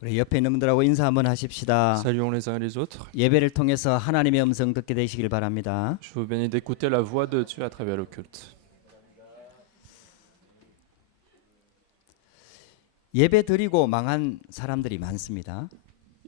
우리 옆에 있는 분들하고 인사 한번 하십시다. Saluons les uns et les autres. 예배를 통해서 하나님의 음성 듣게 되시길 바랍니다. Je vous bénis d'écouter la voix de Dieu à travers le culte. 예배 드리고 망한 사람들이 많습니다.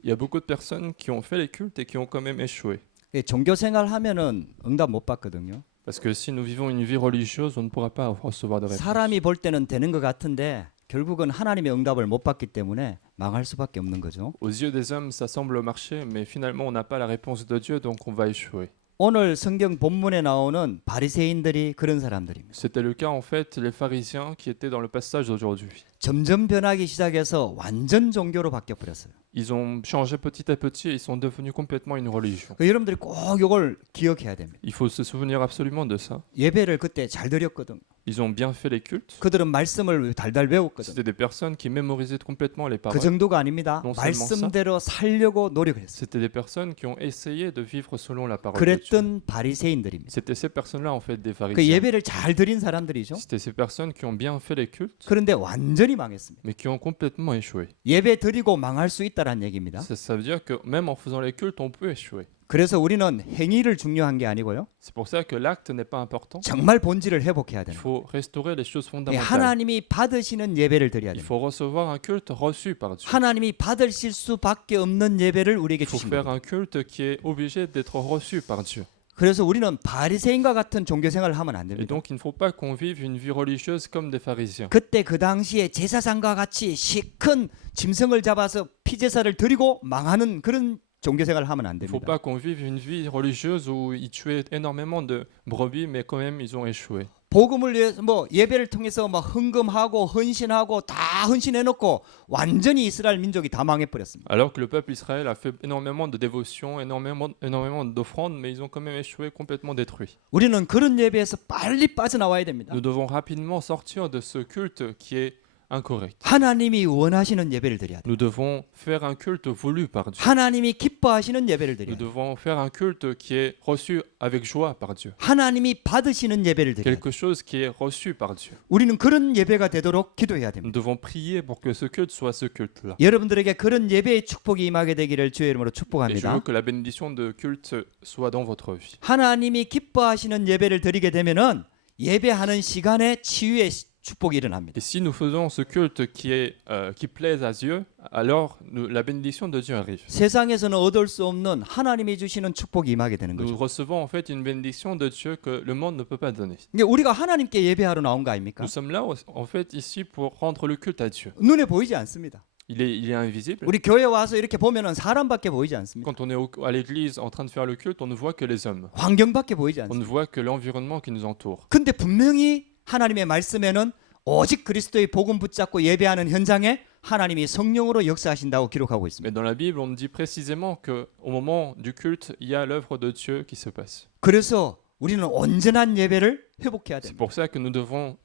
Il y a beaucoup de personnes qui ont fait les cultes et qui ont quand même échoué. 종교 생활 하면은 응답 못 받거든요. Parce que si nous vivons une vie religieuse, on ne pourra pas recevoir de réponse. 사람이 볼 때는 되는 것 같은데 결국은 하나님의 응답을 못 받기 때문에 망할 수밖에 없는 거죠. Aux yeux des hommes, ça semble marcher, mais finalement, on n'a pas la réponse de Dieu, donc on va échouer. 오늘 성경 본문에 나오는 바리새인들이 그런 사람들입니다. C'était le cas en fait les pharisiens qui étaient dans le passage d'aujourd'hui. 점점 변하기 시작해서 완전 종교로 바뀌어 버렸어요. Ils ont changé petit à petit et ils sont devenus complètement une religion. 여러분들이 꼭 이걸 기억해야 됩니다. Il faut se souvenir absolument de ça. 예배를 그때 잘 드렸거든. Ils ont bien fait les cultes. 그들은 말씀을 달달 배웠거든. C'était des personnes qui mémorisaient complètement les 그 paroles. 정도가 아닙니다. Non seulement ça. 말씀대로 살려고 노력을 했어요. C'était des personnes qui ont essayé de vivre selon la parole de Dieu. 그랬던 바리새인들입니다. C'était ces personnes-là en fait des 그 pharisiens. 예배를 잘 드린 사람들이죠. C'était ces personnes qui ont bien fait les cultes, 그런데 완전히 망했습니다. mais qui ont complètement échoué. 예배 드리고 망할 수 있다라는 얘기입니다. Ça veut dire que même en faisant les cultes, on peut échouer. 그래서 우리는 행위를 중요한 게 아니고요. C'est pour ça que l'acte n'est pas important. 정말 본질을 회복해야 Il 되는 거예요. faut restaurer les choses fondamentales. 하나님이 받으시는 예배를 드려야 Il 됩니다. faut recevoir un culte reçu par Dieu. 하나님이 받으실 수밖에 없는 예배를 우리에게 Il faut 주신 faire 거예요. un culte qui est obligé d'être reçu par Dieu. 그래서 우리는 바리새인과 같은 종교 생활을 하면 안 Et 됩니다. donc, il ne faut pas qu'on vive une vie religieuse comme des pharisiens. 그때 그 당시에 제사장과 같이 시큰 짐승을 잡아서 피제사를 드리고 망하는 그런 종교 생활을 하면 안 Il ne faut 됩니다. pas qu'on vive une vie religieuse où ils tuaient énormément de brebis, mais quand même, ils ont échoué. 복음을 위해서 뭐 예배를 통해서 막 헌금하고 헌신하고 다 헌신해 놓고 완전히 이스라엘 민족이 다 망해 버렸습니다. Alors que le peuple Israël a fait énormément de dévotions, énormément d'offrandes, mais ils ont quand même échoué, complètement détruits. 우리는 그런 예배에서 빨리 빠져나와야 됩니다. Nous devons rapidement sortir de ce culte qui est incorrect. 하나님이 원하시는 예배를 드려야 돼요. Nous devons faire un culte voulu par Dieu. 하나님이 기뻐하시는 예배를 드려야 Nous 돼요. devons faire un culte qui est reçu avec joie par Dieu. 하나님이 받으시는 예배를 드려야 돼요. Quelque chose qui est reçu par Dieu. 우리는 그런 예배가 되도록 기도해야 Nous 됩니다. devons prier pour que ce culte soit ce culte-là. 여러분들에게 그런 예배의 축복이 임하게 되기를 주의 이름으로 Et je 축복합니다. veux que la bénédiction de culte soit dans votre vie. 하나님이 기뻐하시는 예배를 드리게 되면은 예배하는 시간에 치유의 축복이 일어납니다. Et si nous faisons ce culte qui plaise à Dieu, alors la bénédiction de Dieu arrive. 세상에서는 얻을 수 없는 하나님이 주시는 축복이 임하게 되는 Nous 거죠. recevons en fait une bénédiction de Dieu que le monde ne peut pas donner. 이게 우리가 하나님께 예배하러 나온 거 아닙니까? Nous sommes là en fait ici pour rendre le culte à Dieu. 눈에 보이지 않습니다. Il est invisible. 우리 교회 와서 이렇게 보면은 사람밖에 보이지 않습니다. Quand on est à l'église en train de faire le culte, on ne voit que les hommes. 환경밖에 보이지 On ne 않습니다. voit que l'environnement qui nous entoure. 근데 분명히 하나님의 말씀에는 오직 그리스도의 복음 붙잡고 예배하는 현장에 하나님이 성령으로 역사하신다고 기록하고 Mais 있습니다. dans la Bible, on nous dit précisément qu'au moment du culte, il y a l'œuvre de Dieu qui se passe. 그래서 우리는 온전한 예배를 회복해야 C'est 됩니다. pour ça que nous devons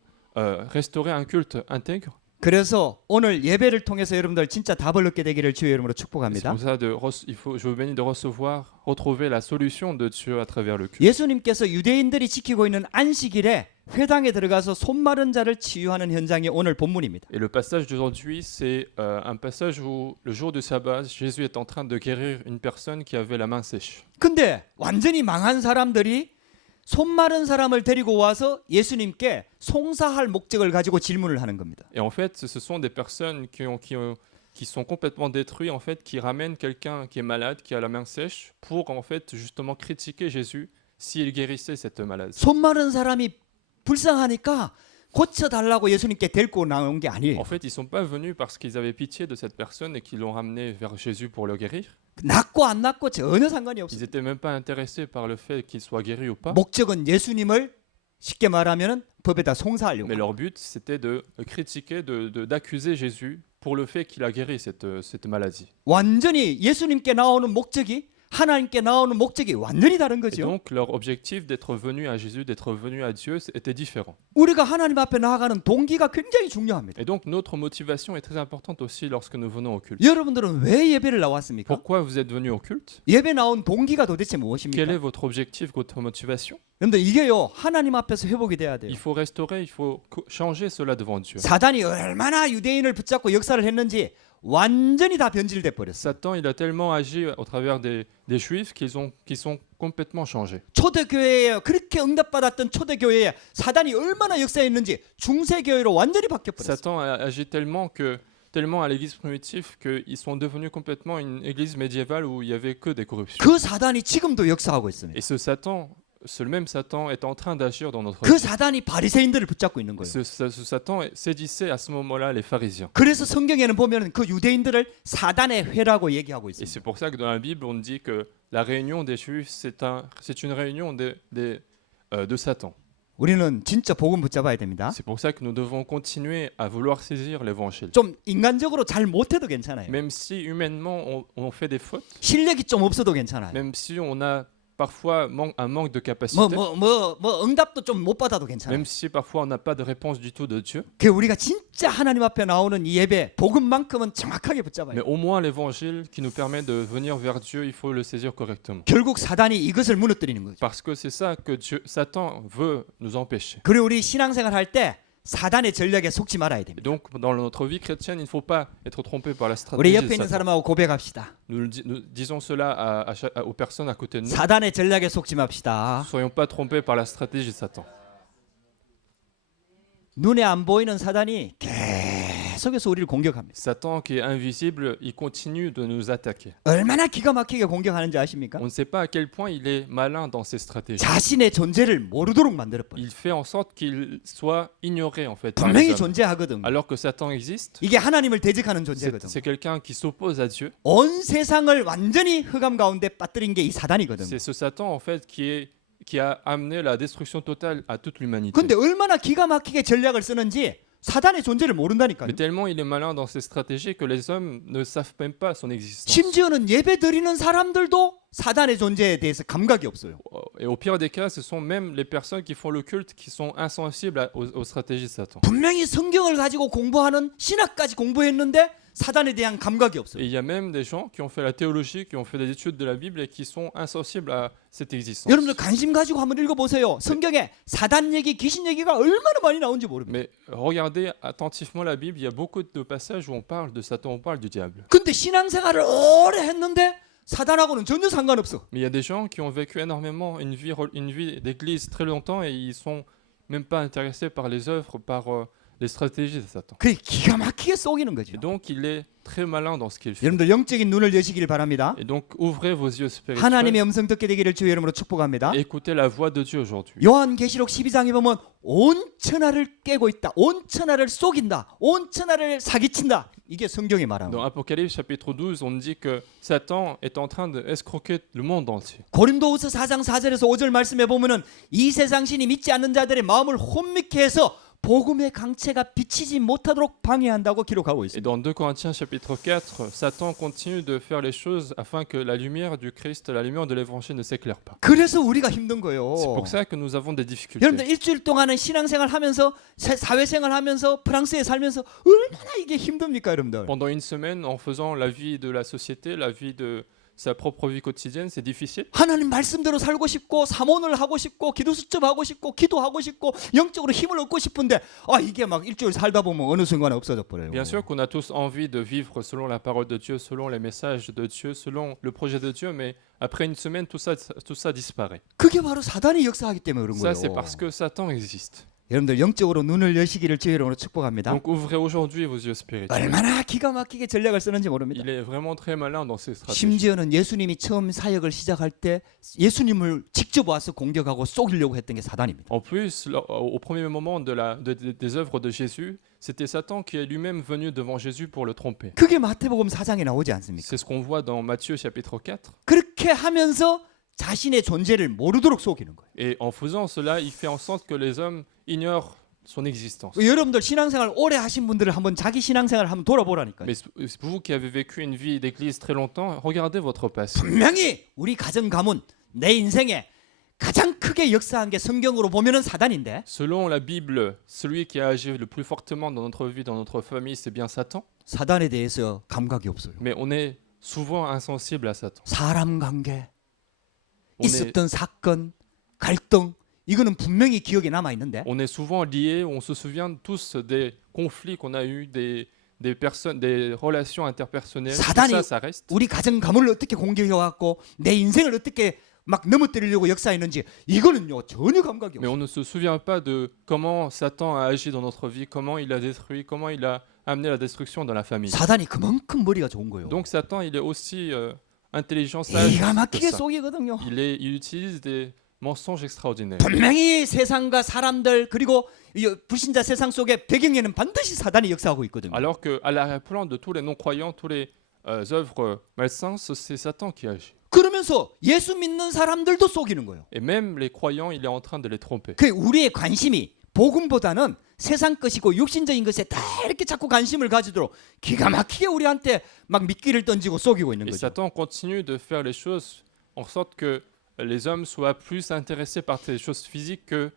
restaurer un culte intègre. 그래서 오늘 예배를 통해서 여러분들 진짜 답을 얻게 되기를 주의 이름으로 C'est 축복합니다. pour ça je vous bénis de retrouver la solution de Dieu à travers le culte. 예수님께서 유대인들이 지키고 있는 안식일에 회당에 들어가서 손 마른 자를 치유하는 현장이 오늘 본문입니다. Et le passage d'aujourd'hui, c'est un passage où le jour du sabbat, Jésus est en train de guérir une personne qui avait la main sèche. 근데 완전히 망한 사람들이 손 마른 사람을 데리고 와서 예수님께 송사할 목적을 가지고 질문을 하는 겁니다. Et en fait, ce sont des personnes qui sont complètement détruites, en fait, qui ramènent quelqu'un qui est malade, qui a la main sèche, pour en fait justement critiquer Jésus s'il guérissait cette maladie. 손 마른 사람이 불쌍하니까 고쳐달라고 예수님께 데리고 나온 게 아니에요. En fait, ils ne sont pas venus parce qu'ils avaient pitié de cette personne et qu'ils l'ont ramené vers Jésus pour le guérir. 낫고 안 낫고 전혀 상관이 Ils 없어요. n'étaient même pas intéressés par le fait qu'il soit guéri ou pas. 목적은 예수님을 쉽게 말하면 법에다 송사하려고. Mais leur but, c'était de critiquer, d'accuser Jésus pour le fait qu'il a guéri cette maladie. 완전히 예수님께 나오는 목적이 하나님께 나오는 목적이 완전히 다른 Et 거죠. donc, leur objectif d'être venu à Jésus, d'être venu à Dieu, était différent. 우리가 하나님 앞에 나아가는 동기가 굉장히 중요합니다. Et donc, notre motivation est très importante aussi lorsque nous venons au culte. 여러분들은 왜 예배를 나왔습니까? Pourquoi vous êtes venus au culte? 예배 나온 동기가 도대체 Quel est 무엇입니까? votre objectif, votre motivation? 여러분들 이게요 하나님 앞에서 회복이 돼야 돼요. Il faut restaurer, il faut changer cela devant Dieu. 사단이 얼마나 유대인을 붙잡고 역사를 했는지 완전히 다 변질돼 버렸어요. Satan, il a tellement agi au travers des Juifs qui sont complètement changés. 초대교회에 그렇게 응답받았던 초대교회에 사단이 얼마나 역사했는지 중세교회로 완전히 바뀌어 버렸어요. Satan a agi tellement à l'église primitive qu'ils sont devenus complètement une église médiévale où il y avait que des corruptions. 그 사단이 지금도 역사하고 있습니다. Et ce même Satan est en train d'agir dans notre 그 vie. 사단이 바리새인들을 붙잡고 있는 거예요. Ce Satan sédissait à ce moment-là les pharisiens. 그래서 성경에는 보면 그 유대인들을 사단의 회라고 얘기하고 Et 있습니다. c'est pour ça que dans la Bible, on dit que la réunion des Juifs, c'est une réunion de Satan. 우리는 진짜 복음 붙잡아야 됩니다. C'est pour ça que nous devons continuer à vouloir saisir l'évangile. 좀 인간적으로 잘 못해도 괜찮아요. Même si humainement on fait des fautes, 실력이 좀 없어도 괜찮아요. même si on a parfois un manque de capacité, 뭐 응답도 좀 못 받아도 괜찮아요. même si parfois on n'a pas de réponse du tout de Dieu, 그 우리가 진짜 하나님 앞에 나오는 이 예배 복음만큼은 정확하게 붙잡아요. mais au moins l'évangile qui nous permet de venir vers Dieu, il faut le saisir correctement. 결국 사단이 이것을 무너뜨리는 거죠. Parce que c'est ça que Satan veut nous empêcher. 그리고 우리 신앙생활 할 때 사단의 전략에 속지 말아야 Et 됩니다. donc, dans notre vie chrétienne, il ne faut pas être trompé par la 우리 stratégie 옆에 de 있는 Satan. 사람하고 고백합시다. Nous disons cela aux personnes à côté de nous. 사단의 전략에 속지 맙시다. Ne soyons pas trompés par la stratégie de Satan. 눈에 안 보이는 사단이 계속해서 우리를 공격합니다. Satan, qui est invisible, il continue de nous attaquer. 얼마나 기가 막히게 공격하는지 아십니까? On ne sait pas à quel point il est malin dans ses stratégies. 자신의 존재를 모르도록 만들어버려요. Il fait en sorte qu'il soit ignoré en fait par les 분명히 hommes. 존재하거든. Alors que Satan existe, 이게 하나님을 대적하는 존재거든. c'est quelqu'un qui s'oppose à Dieu. 온 세상을 완전히 흑암 가운데 빠뜨린 게 이 사단이거든. C'est ce Satan en fait qui a amené la destruction totale à toute l'humanité. 근데 얼마나 기가 막히게 전략을 쓰는지 사단의 존재를 모른다니까요. Mais tellement il est malin dans ses stratégies que les hommes ne savent même pas son existence. 심지어는 예배 드리는 사람들도 사단의 존재에 대해서 감각이 없어요. Et au pire des cas, ce sont même les personnes qui font le culte qui sont insensibles aux stratégies de Satan. 분명히 성경을 가지고 공부하는 신학까지 공부했는데 사단에 대한 감각이 Et 없어요. il y a même des gens qui ont fait la théologie, qui ont fait des études de la Bible et qui sont insensibles à cette existence. 여러분들 관심 가지고 한번 읽어보세요. 성경에 사단 얘기, 귀신 얘기가 얼마나 많이 나온지 모릅니다. Mais regardez attentivement la Bible, il y a beaucoup de passages où on parle de Satan, on parle du diable. 근데 신앙생활을 오래 했는데 사단하고는 전혀 상관없어. Mais il y a des gens qui ont vécu énormément une vie d'église très longtemps et ils sont même pas intéressés par les œuvres, par les stratégies de Satan. 그게 기가 막히게 속이는 거죠. Et donc il est très malin dans ce qu'il fait. 여러분들 영적인 눈을 여시기를 바랍니다. Et donc ouvrez vos yeux spirituels. 하나님의 음성 듣게 되기를 주의 이름으로 축복합니다. Écoutez la voix de Dieu aujourd'hui. 요한계시록 12장에 보면 온 천하를 깨고 있다. 온 천하를 속인다. 온 천하를 사기친다. 이게 성경이 말하는 Dans 거예요. Apocalypse chapitre 12, on dit que Satan est en train d'escroquer le monde entier. 고린도후서 4장 4절에서 5절 말씀에 보면은 이 세상 신이 믿지 않는 자들의 마음을 혼미케 해서 복음의 강체가 비치지 못하도록 방해한다고 기록하고 Et 있습니다. dans 2 Corinthiens chapitre 4, Satan continue de faire les choses afin que la lumière du Christ, la lumière de l'évangile ne s'éclaire pas. 그래서 우리가 힘든 C'est 거예요. pour ça que nous avons des difficultés. 여러분들 일주일 동안은 신앙생활 하면서 사회생활 하면서 프랑스에 살면서 얼마나 이게 힘듭니까 여러분들. Pendant une semaine, en faisant la vie de la société, la vie de sa propre vie quotidienne, c'est difficile. 하나님 말씀대로 살고 싶고 사모를 하고 싶고 기도 수첩하고 싶고 기도하고 싶고 영적으로 힘을 얻고 싶은데 이게 막 일주일 살다 보면 어느 순간에 없어져 버려요. Bien sûr qu'on a tous envie de vivre selon la parole de Dieu, selon les messages de Dieu, selon le projet de Dieu, mais après une semaine, tout ça disparaît. 그게 바로 사단이 역사하기 때문에 그런 Ça, 거예요. c'est parce que Satan existe. 여러분들 영적으로 눈을 여시기를 주의 이름으로 축복합니다. Donc ouvrez aujourd'hui vos yeux spirituels. 얼마나 기가 막히게 전략을 쓰는지 모릅니다. Il est vraiment très malin dans ses stratégies. 심지어는 예수님이 처음 사역을 시작할 때 예수님을 직접 와서 공격하고 쏘기려고 했던 게 사단입니다. En plus, au premier moment des œuvres de Jésus, c'était Satan qui est lui-même venu devant Jésus pour le tromper. 그게 마태복음 4장에 나오지 않습니까? C'est ce qu'on voit dans Matthieu chapitre 4. 그렇게 하면서 자신의 존재를 모르도록 속이는 거예요. Et en faisant cela, il fait en sorte que les hommes ignorent son existence. 여러분들 신앙생활 오래 하신 분들을 한번 자기 신앙생활을 한번 돌아보라니까요. Mais vous qui avez vécu une vie d'église très longtemps, regardez votre passé. 분명히 우리 가정 가문 내 인생에 가장 크게 역사한 게 성경으로 보면은 사단인데 Selon la Bible, celui qui a agi le plus fortement dans notre vie, dans notre famille, c'est bien Satan. 사단에 대해서 감각이 없어요. Mais on est souvent insensible à Satan. 사람 관계 On est, 있었던 사건 갈등 이거는 분명히 기억에 남아 있는데 on est souvent liés, on se souvient tous des conflits qu'on a eus, des personnes, des relations interpersonnelles, tout 사단이 ça reste. 우리 가정 가문을 어떻게 공격해갖고 내 인생을 어떻게 막 넘어뜨리려고 역사했는지 이거는요 전혀 감각이 Mais 없어요. on ne se souvient pas de comment Satan a agi dans notre vie, comment il a détruit, comment il a amené la destruction dans la famille. 사단이 그만큼 머리가 좋은 거예요. Donc Satan, il est aussi intelligent, sage 기가 que 막히게 ça. 속이거든요. Il utilise des mensonges extraordinaires. 분명히 세상과 사람들 그리고 이 불신자 세상 속의 배경에는 반드시 사단이 역사하고 있거든요. Alors que à l'arrière-plan de tous les non-croyants, tous les œuvres malsaines, c'est Satan qui agit. 그러면서 예수 믿는 사람들도 속이는 거예요. Et même les croyants, il est en train de les tromper. 그 우리의 관심이 복음보다는 세상 것이고 육신적인 것에 다 이렇게 자꾸 관심을 가지도록 기가 막히게 우리한테 막 미끼를 던지고 속이고 있는 Et 거죠. Satan continue de faire les choses en sorte que les hommes soient plus intéressés par des choses physiques que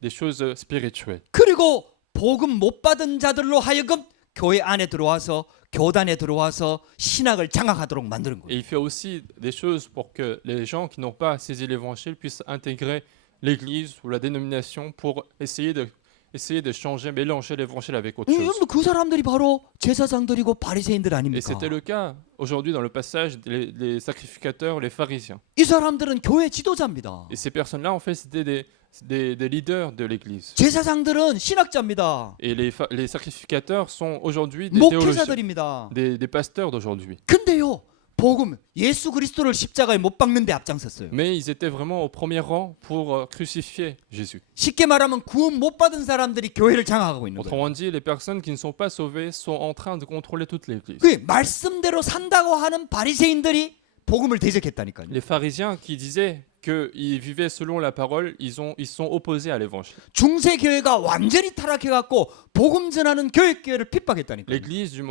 des choses spirituelles. 그리고 복음 못 받은 자들로 하여금 교회 안에 들어와서 교단에 들어와서 신학을 장악하도록 만드는 Et 거예요. il fait aussi des choses pour que les gens qui n'ont pas saisi l'évangile puissent intégrer l'église ou la dénomination pour essayer de changer, mélanger l'évangile avec autre chose. 여러분 그 사람들이 바로 제사장들이고 바리새인들 Et 아닙니까? c'était le cas aujourd'hui dans le passage les sacrificateurs, les pharisiens. 이 사람들은 교회 지도자입니다. Et ces personnes-là, en fait, c'était des leaders de l'église. 제사장들은 신학자입니다. Et les sacrificateurs sont aujourd'hui des théologiens, 목회자들입니다. des pasteurs d'aujourd'hui. 근데요, 복음 예수 그리스도를 십자가에 못 박는데 앞장섰어요. Mais ils étaient vraiment au premier rang pour crucifier Jésus. 쉽게 말하면 구원 못 받은 사람들이 교회를 장악하고 있는 거예요. Autrement dit, les personnes qui ne sont pas sauvées sont en train de contrôler toute l'église. 그 말씀대로 산다고 하는 바리새인들이 복음을 대적했다니까요. Les pharisiens qui disaient qu'ils vivaient selon la parole, ils sont opposés à l'évangile. 중세 교회가 완전히 타락해갖고 복음 전하는 교회를 핍박했다니까요. L'église du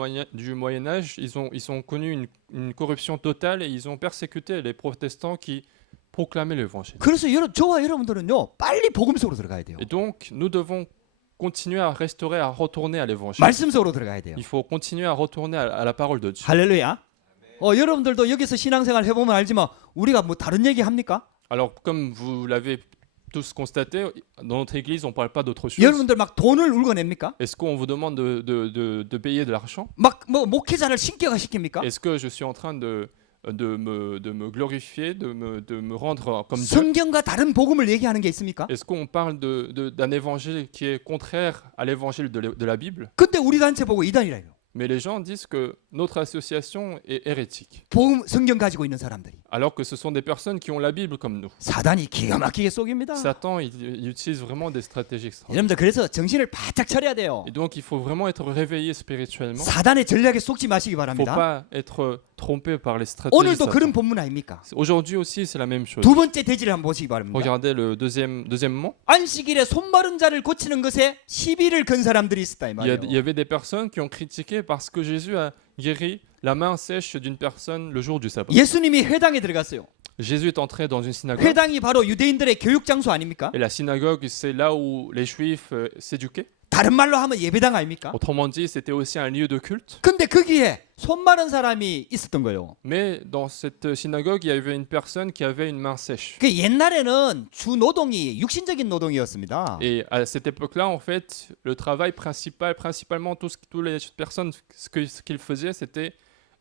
Moyen Âge, ils ont connu une corruption totale et ils ont persécuté les protestants qui proclamaient l'évangile. 그래서 저와 여러분들은요 빨리 복음 속으로 들어가야 돼요. Et donc, nous devons continuer à restaurer, à retourner à l'évangile. 말씀 속으로 들어가야 돼요. Il faut continuer à retourner à la parole de Dieu. 할렐루야. 여러분들도 여기서 신앙생활 해보면 알지만 우리가 뭐 다른 얘기 합니까? Alors, comme vous l'avez tous constaté, dans notre église, on ne parle pas d'autre chose. 여러분들 막 돈을 울고냅니까? Est-ce qu'on vous demande de payer de l'argent? 막 뭐 목회자를 신격화 시킵니까? Est-ce que je suis en train de me glorifier, de me rendre comme Dieu? 성경과 다른 복음을 얘기하는 게 있습니까? Est-ce qu'on parle d'un évangile qui est contraire à l'évangile de la Bible? 그때 우리 단체 보고 이단이래요. Mais les gens disent que notre association est hérétique, 복음 성경 가지고 있는 사람들이. alors que ce sont des personnes qui ont la Bible comme nous. 사단이 기가 막히게 속입니다. Satan, il utilise vraiment des stratégies extraordinaires. 여러분들 그래서 정신을 바짝 차려야 돼요. Et donc, il faut vraiment être réveillé spirituellement. 사단의 전략에 속지 마시기 Il ne faut 바랍니다. pas être trompé par les stratégies. 오늘도 de 그런 Satan. 본문 아닙니까? Aujourd'hui aussi, c'est la même chose. 두 번째 대지를 한번 보시기 바랍니다. Regardez le deuxièmement. 안식일에 손 마른 자를 고치는 것에 시비를 건 사람들이 있었다 이 Il 말이에요. y avait des personnes qui ont critiqué parce que Jésus a guéri la main sèche d'une personne le jour du sabbat. 예수님이 회당에 들어갔어요. Jésus est entré dans une synagogue. 회당이 바로 유대인들의 교육 장소 아닙니까? Et la synagogue, c'est là où les juifs s'éduquaient. 다른 말로 하면 예배당 아닙니까? Autrement dit, c'était aussi un lieu de culte. 근데 거기에 손 마른 사람이 있었던 거예요. Mais dans cette synagogue, il y avait une personne qui avait une main sèche. 그 옛날에는 주 노동이 육신적인 노동이었습니다. Et à cette époque-là, en fait, le travail principalement, toutes les personnes, ce qu'ils faisaient, c'était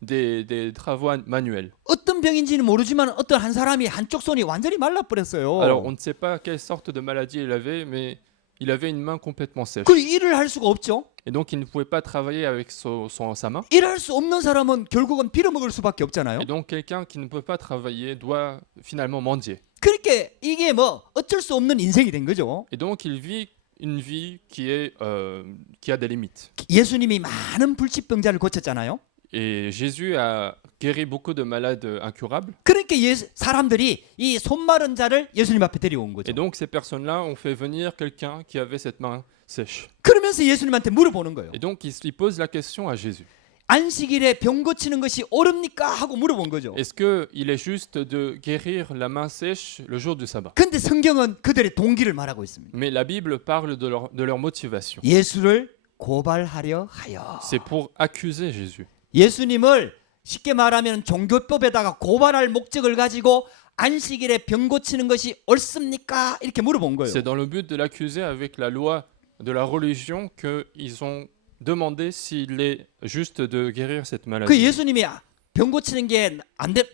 des travaux manuels. 어떤 병인지는 모르지만 어떤 한 사람이 한쪽 손이 완전히 Alors, on 말라버렸어요. ne sait pas quelle sorte de maladie il avait, mais il avait une main complètement sèche. 그 일을 할 수가 없죠. Et donc, il ne pouvait pas travailler avec sa main. 일할 수 없는 사람은 결국은 빌어먹을 수밖에 없잖아요. Et donc, quelqu'un qui ne peut pas travailler doit finalement mendier. 그렇게 이게 뭐 어쩔 수 없는 인생이 된 거죠. Et donc, il vit une vie qui a des limites. 예수님이 많은 불치병자를 고쳤잖아요. Et Jésus a guéri beaucoup de malades incurables. 그러니까 사람들이 이 손 마른 자를 예수님 앞에 데려온 거죠. Et donc, ces personnes-là ont fait venir quelqu'un qui avait cette main sèche. 그러면서 예수님한테 물어보는 거예요. Et donc, il pose la question à Jésus. 안식일에 병 고치는 것이 옳습니까? 하고 물어본 거죠. Est-ce qu'il est juste de guérir la main sèche le jour du sabbat? 근데 성경은 그들의 동기를 말하고 있습니다. Mais la Bible parle de leur motivation. 예수를 고발하려 하여. C'est pour accuser Jésus. 예수님을 쉽게 말하면 종교법에다가 고발할 목적을 가지고 안식일에 병 고치는 것이 옳습니까? 이렇게 물어본 거예요. C'est dans le but de l'accuser avec la loi de la religion qu'ils ont demander s'il est juste de guérir cette 그 maladie. 예수님이 병 고치는 게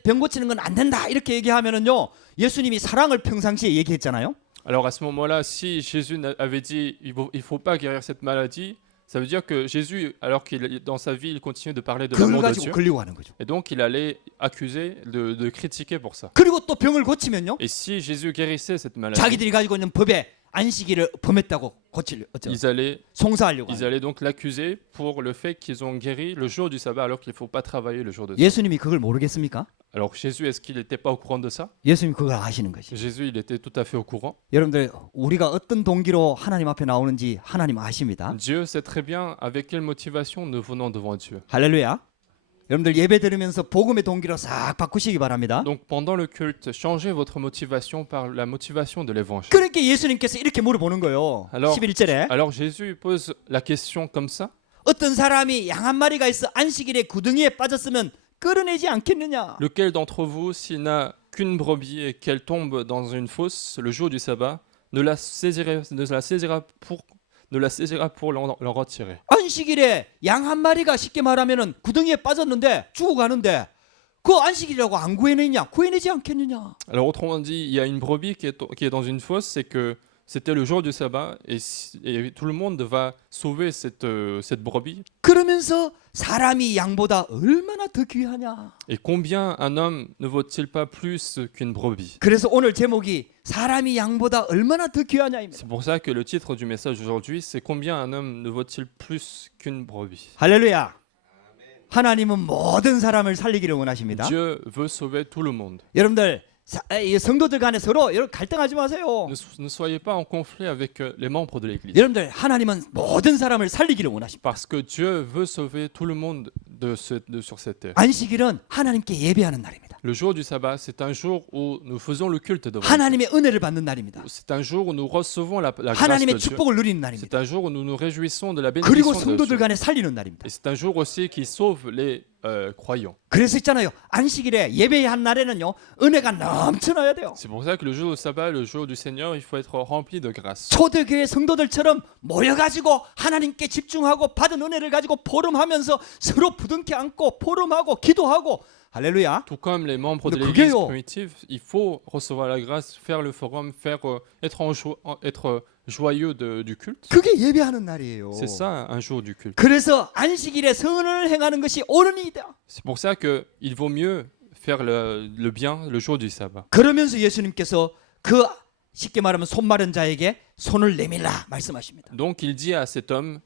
병 고치는 건 안 된다 이렇게 얘기하면은요, 예수님이 사랑을 평상시에 얘기했잖아요. Alors à ce moment-là, si Jésus avait dit il faut pas guérir cette maladie, ça veut dire que Jésus, alors qu'il est dans sa vie, il continue de parler de 그걸 l'amour de 가지고 Dieu. 걸리고 하는 거죠. Et donc il allait accuser, de critiquer pour ça. 그리고 또 병을 고치면요, Et si Jésus guérissait cette maladie, 자기들이 가지고 있는 법에 안식일을 범했다고 송사하려고 ils 하는. allaient donc l'accuser pour le fait qu'ils ont guéri le jour du sabbat alors qu'il ne faut pas travailler le jour de sabbat. 예수님이 그걸 모르겠습니까? Alors Jésus, est-ce qu'il n'était pas au courant de ça? 예수님이 그걸 아시는 것이. Jésus, il était tout à fait au courant. 여러분들, 우리가 어떤 동기로 하나님 앞에 나오는지 하나님 아십니다. Dieu sait très bien avec quelle motivation nous venons devant Dieu. 할렐루야. 여러분들 예배 들으면서 복음의 동기로 싹 바꾸시기 바랍니다. Donc pendant le culte, changez votre motivation par la motivation de l'évangile. 그렇게 예수님께서 이렇게 물어보는 거예요. Alors, 11절에 alors Jésus pose la question comme ça. 어떤 사람이 양 한 마리가 있어 안식일에 구덩이에 빠졌으면 끌어내지 않겠느냐? Lequel d'entre vous, s'il n'a qu'une brebis et qu'elle tombe dans une fosse le jour du sabbat, ne la saisira pour l'en retirer? 안식일에 양 한 마리가 쉽게 말하면은 구덩이에 빠졌는데 죽어가는데 그 안식일이라고 안 구해내냐? 구해내지 않겠느냐? Alors autrement dit, il y a une brebis qui est dans une fosse, c'est que c'était le jour du sabbat et tout le monde va sauver cette brebis. 그러면서 사람이 양보다 얼마나 더 귀하냐? Et combien un homme ne vaut-il pas plus qu'une brebis? 그래서 오늘 제목이 사람이 양보다 얼마나 더 귀하냐입니다. C'est pour ça que le titre du message aujourd'hui, c'est combien un homme ne vaut-il plus qu'une brebis? 할렐루야. 하나님은 모든 사람을 살리기를 원하십니다. Dieu veut sauver tout le monde. 여러분들 이 성도들 간에 서로 갈등하지 마세요. Ne soyez pas en conflit avec les membres de l'Église. 여러분들 하나님은 모든 사람을 살리기를 원하십니다. Parce que Dieu veut sauver tout le monde sur cette terre. 안식일은 하나님께 예배하는 날입니다. Le jour du sabbat, c'est un jour où nous faisons le culte devant Dieu. 하나님의 은혜를 받는 날입니다. C'est un jour où nous recevons la grâce de 하나님의 Dieu. 축복을 누리는 C'est 날입니다. un jour où nous nous réjouissons de la 그리고 bénédiction de 성도들 Dieu. 간에 살리는 날입니다. Et c'est un jour aussi qui sauve les croyants. 그래서 있잖아요. 안식일에 예배한 날에는요, 은혜가 넘쳐나야 돼요. C'est pour ça que le jour du sabbat, le jour du Seigneur, il faut être rempli de grâce. 초대교회 성도들처럼 모여가지고 하나님께 집중하고 받은 은혜를 가지고 포럼하면서 서로 부둥켜 안고 포럼하고 기도하고 할렐루야. Tout comme les membres de Mais l'Église 그게요. primitive, il faut recevoir la grâce, faire le forum, être joyeux du culte. 그게 예배하는 날이에요. C'est ça un jour du culte. 그래서 안식일에 선을 행하는 것이 옳으니이다. C'est pour ça qu'il vaut mieux faire le bien le jour du sabbat. 그러면서 예수님께서 그 쉽게 말하면 손 마른 자에게 손을 내밀라 말씀하십니다. Donc il dit à cet homme,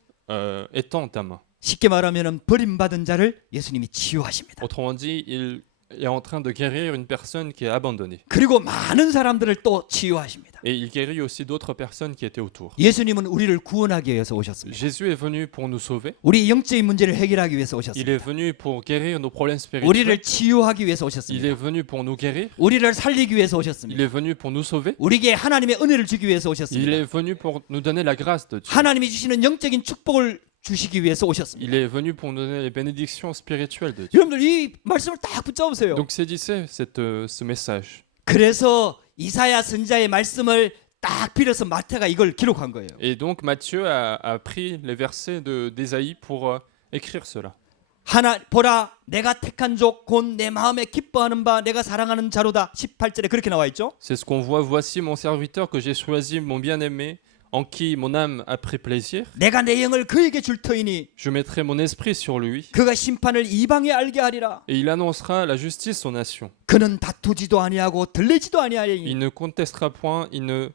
étends ta main. 쉽게 말하면 버림받은 자를 예수님이 치유하십니다. Autrement dit, il est en train de guérir une personne qui est abandonnée. 그리고 많은 사람들을 또 치유하십니다. Et il guérit aussi d'autres personnes qui étaient autour. 예수님은 우리를 구원하기 위해서 오셨습니다. Jésus est venu pour nous sauver. 우리 영적인 문제를 해결하기 위해서 Il 오셨습니다. est venu pour guérir nos problèmes spirituels. 우리를 치유하기 위해서 Il 오셨습니다. est venu pour nous guérir. 우리를 살리기 위해서 Il 오셨습니다. est venu pour nous sauver. 우리에게 하나님의 은혜를 주기 위해서 Il 오셨습니다. est venu pour nous donner la grâce de Dieu. 하나님이 주시는 영적인 축복을 주시기 위해서 오셨습니다. Il est venu pour nous donner les bénédictions spirituelles de Dieu. 여러분들 이 말씀을 딱 붙잡으세요. Donc saisissez ce message. 그래서 이사야 선지자의 말씀을 딱 빌어서 마태가 이걸 기록한 거예요. Et donc Matthieu a pris les versets d'Ésaïe pour écrire cela. 하나 보라 내가 택한 족 곧 내 마음에 기뻐하는 바 내가 사랑하는 자로다. 18절에 그렇게 나와 있죠. C'est ce qu'on voit. Voici mon serviteur que j'ai choisi, mon bien-aimé, en qui mon âme a pris plaisir. 내가 내 영을 그에게 줄 터이니 Je mettrai mon esprit sur lui, 그가 심판을 이방에 알게 하리라. et il annoncera la justice aux nations. 그는 다투지도 아니하고 들리지도 Il 아니하니 ne contestera point, il ne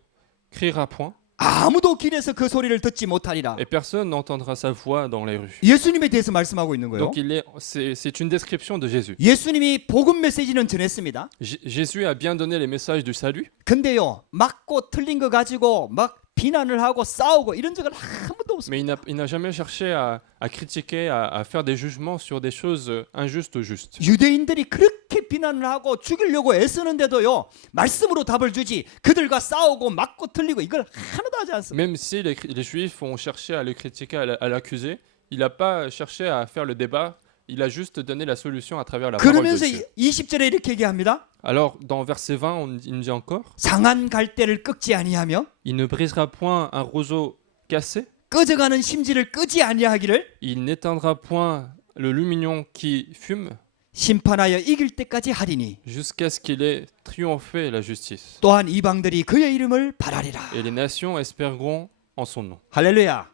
criera point, 아무도 길에서 그 소리를 듣지 못하리라. et personne n'entendra sa voix dans les rues. 예수님에 대해서 말씀하고 있는 거예요. Donc c'est une description de Jésus. 예수님이 복음 메시지는 전했습니다. Jésus a bien donné les messages du salut, 근데요, 맞고 틀린 거 가지고 막 비난을 하고 싸우고 이런 적은 한 번도 없습니다. mais il n'a jamais cherché à critiquer, à faire des jugements sur des choses injustes ou justes. 유대인들이 그렇게 비난을 하고 죽이려고 애쓰는데도요, 말씀으로 답을 주지 그들과 싸우고 맞고 틀리고 이걸 하나도 하지 않습니다. Même si les Juifs ont cherché à le critiquer, à l'accuser, il n'a pas cherché à faire le débat. Il a juste donné la solution à travers la parole de 그러면서 Dieu. 20절에 이렇게 얘기합니다. Alors, dans verset 20, il nous dit encore, 상한 갈대를 꺾지 아니하며 il ne brisera point un roseau cassé, 꺼져가는 심지를 끄지 아니하기를 il n'éteindra point le lumignon qui fume 심판하여 이길 때까지 하리니 jusqu'à ce qu'il ait triomphé la justice. 또한 이방들이 그의 이름을 바라리라. Et les nations espéreront en son nom. 할렐루야.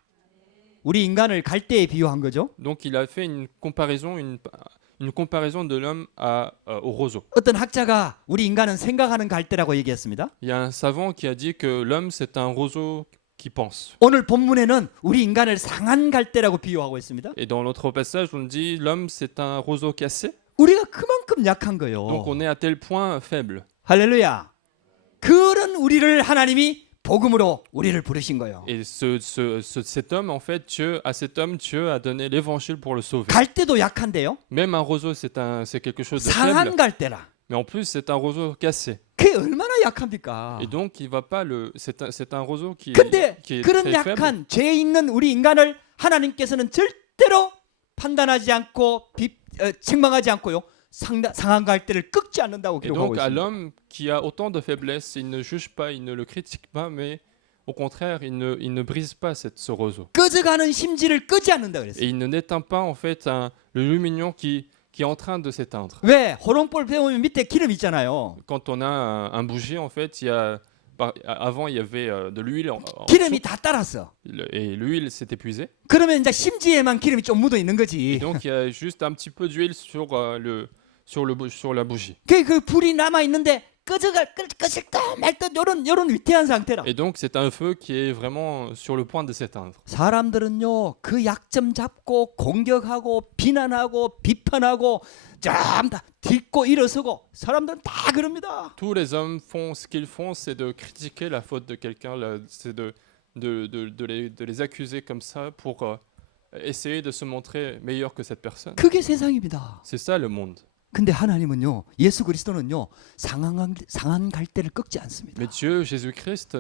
우리 인간을 갈대에 비유한 거죠. Donc il a fait une comparaison de l'homme au roseau. 어떤 학자가 우리 인간은 생각하는 갈대라고 얘기했습니다. Il y a un savant qui a dit que l'homme c'est un roseau qui pense. 오늘 본문에는 우리 인간을 상한 갈대라고 비유하고 있습니다. Et dans l'autre passage on dit l'homme c'est un roseau cassé. 우리가 그만큼 약한 Donc 거예요. on est à tel point faible. 할렐루야. 그런 우리를 하나님이 복음으로 우리를 부르신 거예요. Et cet homme en fait à cet homme Dieu a donné l'évangile pour le sauver. 갈대도 약한데요. Même un roseau c'est quelque chose de 상한 faible. 갈대라. Mais en plus c'est un roseau cassé. 그게 얼마나 약합니까? Et donc il va pas c'est un roseau qui 근데 est 그런 très faible. 약한 죄 있는 우리 인간을 하나님께서는 절대로 판단하지 않고 책망하지 않고요. 상한 갈대를 꺾지 않는다고 Et 기록하고 donc à 있습니다. l'homme qui a autant de faiblesse, il ne juge pas, il ne le critique pas, mais au contraire, il ne brise pas ce roseau. 꺼져가는 심지를 끄지 않는다 그랬어요. Et il ne n'éteint pas en fait le lumignon qui est en train de s'éteindre. 왜? 호롱불 배우면 밑에 기름 있잖아요. Quand on a un bougie, en fait, avant il y avait de l'huile en 기름이 dessous, 다 따랐어. et l'huile s'est épuisée. 그러면 이제 심지에만 기름이 좀 묻어 있는 Et 거지. donc il y a juste un petit peu d'huile sur la bougie. 그 불이 남아 있는데 꺼질까 말까 요런 위태한 상태라. Et donc c'est un feu qui est vraiment sur le point de s'éteindre. 사람들은요 그 약점 잡고 공격하고 비난하고 비판하고 다 딛고 일어서고 사람들은 다 그럽니다. Tous les hommes font ce qu'ils font, c'est de critiquer la faute de quelqu'un, c'est de les accuser comme ça pour essayer de se montrer meilleur que cette personne. 그게 세상입니다. C'est ça le monde. 근데 하나님은요 예수 그리스도는요 상한 갈대를 꺾지 않습니다. Mais Dieu, Jésus-Christ,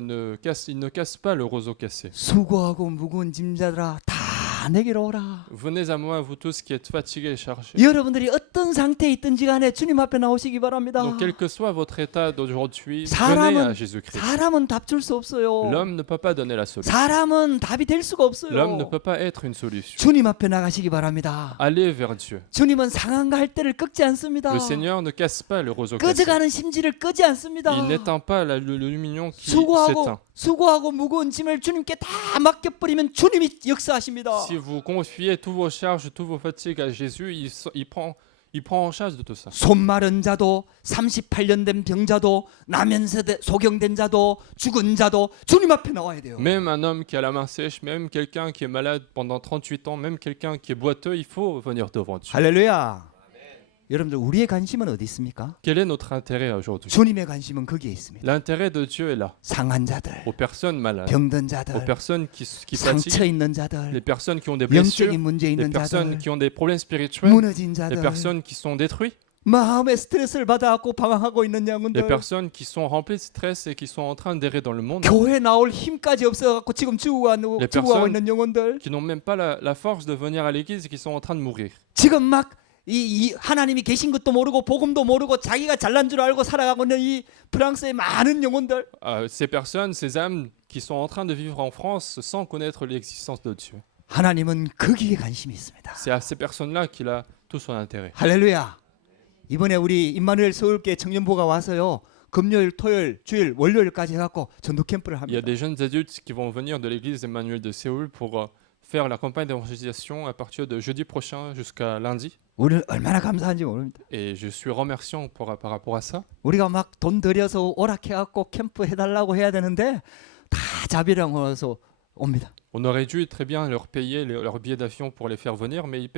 il ne casse pas le roseau cassé. 수고하고 무거운 짐자들아 다 내게로 오라. Venez à moi, vous tous qui êtes fatigués et chargés. 여러분들이 어떤 상태에 있든지 간에 주님 앞에 나오시기 바랍니다. Donc quel que soit votre état d'aujourd'hui, venez à Jésus-Christ. 사람은 답 줄 수 없어요. L'homme ne peut pas donner la solution. 사람은 답이 될 수가 없어요. L'homme ne peut pas être une solution. 주님 앞에 나가시기 바랍니다. Allez vers Dieu. 주님은 상한 갈대를 꺾지 않습니다. Le Seigneur ne casse pas le roseau cassé. 꺼져가는 심지를 끄지 않습니다. Il n'éteint pas le lumignon qui s'éteint. 수고하고 무거운 짐을 주님께 다 맡겨버리면 주님이 역사하십니다. Si vous confiez tous vos charges, tous vos fatigues à Jésus, il prend en charge de tout ça. 손 마른 자도 38년 된 병자도 나면서 소경된 자도 죽은 자도 주님 앞에 나와야 돼요. Même un homme qui a la main sèche, même quelqu'un qui est malade pendant 38 ans, même quelqu'un qui est boiteux, il faut venir devant Dieu. 할렐루야. 여러분들 우리의 관심은 어디 있습니까? Quel est notre intérêt aujourd'hui? 주님의 관심은 거기에 있습니다. L'intérêt de Dieu est là, 상한 자들, aux personnes malades, 병든 aux 자들, personnes qui 상처 fatiguent, 있는 자들, les personnes qui ont des blessures, 영적인 문제 les 있는 personnes 자들, qui ont des problèmes spirituels, 무너진 les 자들, personnes qui sont détruites, 마음의 스트레스를 받아갖고 방황하고 있는 les 영혼들, personnes qui sont remplies de stress et qui sont en train d'errer dans le monde, 교회 나올 힘까지 없어갖고 지금 죽어가고 있는 영혼들, qui n'ont même pas la force de venir à l'église et qui sont en train de mourir. 지금 막 이 하나님이 계신 것도 모르고 복음도 모르고 자기가 잘난 줄 알고 살아가고 있는 이 프랑스의 많은 영혼들, Ces personnes, ces âmes qui sont en train de vivre en France sans connaître l'existence de Dieu. 하나님은 거기에 관심이 있습니다. C'est à ces personnes-là qu'il a tout son intérêt. 할렐루야. 이번에 우리 임마누엘 서울교회 청년부가 와서요. 금요일, 토요일, 주일, 월요일까지 해갖고 전도 캠프를 Il y a 합니다. des jeunes adultes qui vont venir de l'église Emmanuel de Séoul pour faire la campagne d'évangélisation à partir de jeudi prochain jusqu'à lundi. 우리는 얼마나 감사한지 모릅니다. Et je suis remerciant par rapport à ça. 우리가 막 돈 들여서 오락해갖고 캠프 해달라고 해야 되는데 다 자비랑 와서 옵니다. On aurait dû très bien leur payer leur billet d'avion pour les faire venir, mais ils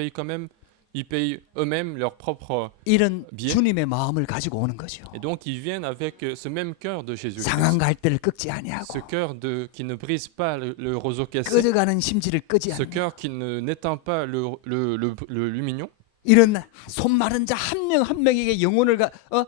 payent eux-mêmes leur propre 이런 billet. 주님의 마음을 가지고 오는 거죠. Et donc ils viennent avec ce même cœur de Jésus. 상한 갈대를 꺾지 아니하고 Ce cœur qui ne brise pas le roseau cassé. 꺼져가는 심지를 끄지 Ce 않는 cœur qui n'éteint pas le lumignon. 이런 손 마른 자 한 명 한 명에게 영혼을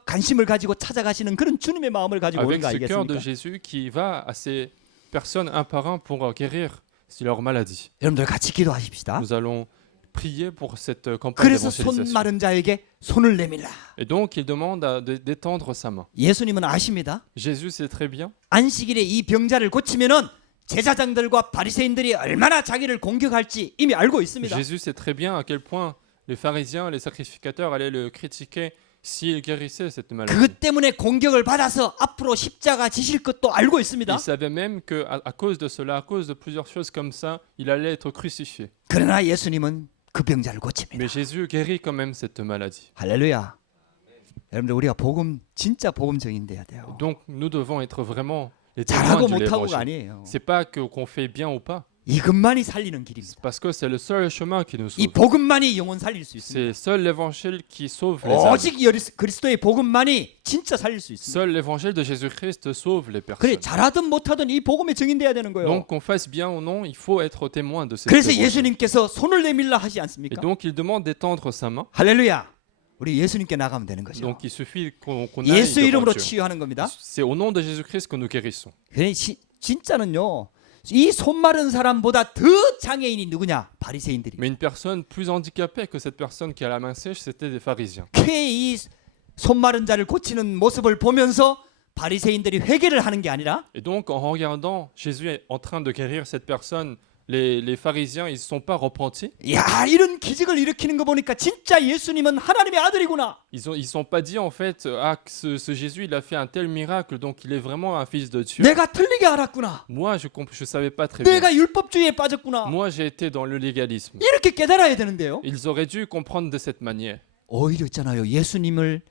관심을 가지고 찾아가시는 그런 주님의 마음을 가지고 오는 Avec 거 ce cœur de 아니겠습니까? Jésus qui va à ces personnes un par un pour guérir leur maladie. 여러분들 같이 기도하십시다. Nous allons prier pour cette campagne 그래서 손 d'évangélisation. 마른 자에게 손을 내밀라. Et donc il demande d'étendre sa main. 예수님은 아십니다. Jésus sait très bien 안식일에 이 병자를 고치면은 제사장들과 바리새인들이 얼마나 자기를 공격할지 이미 알고 있습니다. Jésus sait très bien à quel point les pharisiens, les sacrificateurs allaient le critiquer s'il guérissait cette maladie. 그것 때문에 공격을 받아서 앞으로 십자가 지실 것도 알고 있습니다. Il savait même qu'à cause de cela, à cause de plusieurs choses comme ça, il allait être crucifié. 그러나 예수님은 그 병자를 고칩니다. Mais Jésus guérit quand même cette maladie. 할렐루야. 여러분들 우리가 복음 진짜 복음적인 돼야 돼요. Donc nous devons être vraiment les 잘하고 témoins de 못하고가 l'évangile. 아니에요. C'est pas qu'on fait bien ou pas, 이것만이 살리는 길입니다. c'est parce que c'est le seul chemin qui nous 이 sauve. 복음만이 영혼 살릴 수 있습니다. C'est seul l'évangile qui sauve les âmes. 오직 그리스도의 복음만이 진짜 살릴 수 있습니다. Seul l'évangile de Jésus-Christ sauve les 그래 personnes. 잘하든 못하든 이 복음에 증인돼야 되는 거예요. Donc qu'on fasse bien ou non, il faut être témoin de cette 그래서 évangile. 예수님께서 손을 내밀라 하지 Et 않습니까? donc il demande d'étendre sa main. 할렐루야. 우리 예수님께 나가면 되는 거죠. Donc il suffit qu'on aille 예수 devant 이름으로 Dieu. 치유하는 겁니다. C'est au nom de Jésus-Christ que nous guérissons. 그래 진짜는요. 이 손 마른 사람보다 더 장애인이 누구냐? 바리새인들이. Mais une personne plus handicapée que cette personne qui a la main sèche, c'était des pharisiens. 이 손 마른 자를 고치는 모습을 보면서 바리새인들이 회개를 하는 게 아니라 Et donc en regardant Jésus est en train de guérir cette personne, les pharisiens, ils ne se sont pas repentis. 야 이런 기적을 일으키는 거 보니까 진짜 예수님은 하나님의 아들이구나. Ils sont pas dit en fait, ah, ce Jésus, il a fait un tel miracle, donc il est vraiment un fils de Dieu. 내가 틀리게 알았구나. Moi, je savais pas très bien. 내가 율법주의에 빠졌구나. Moi, j'ai été dans le légalisme. 이렇게 깨달아야 되는데요. Ils auraient dû comprendre de cette manière. 오히려 있잖아요. 예수님을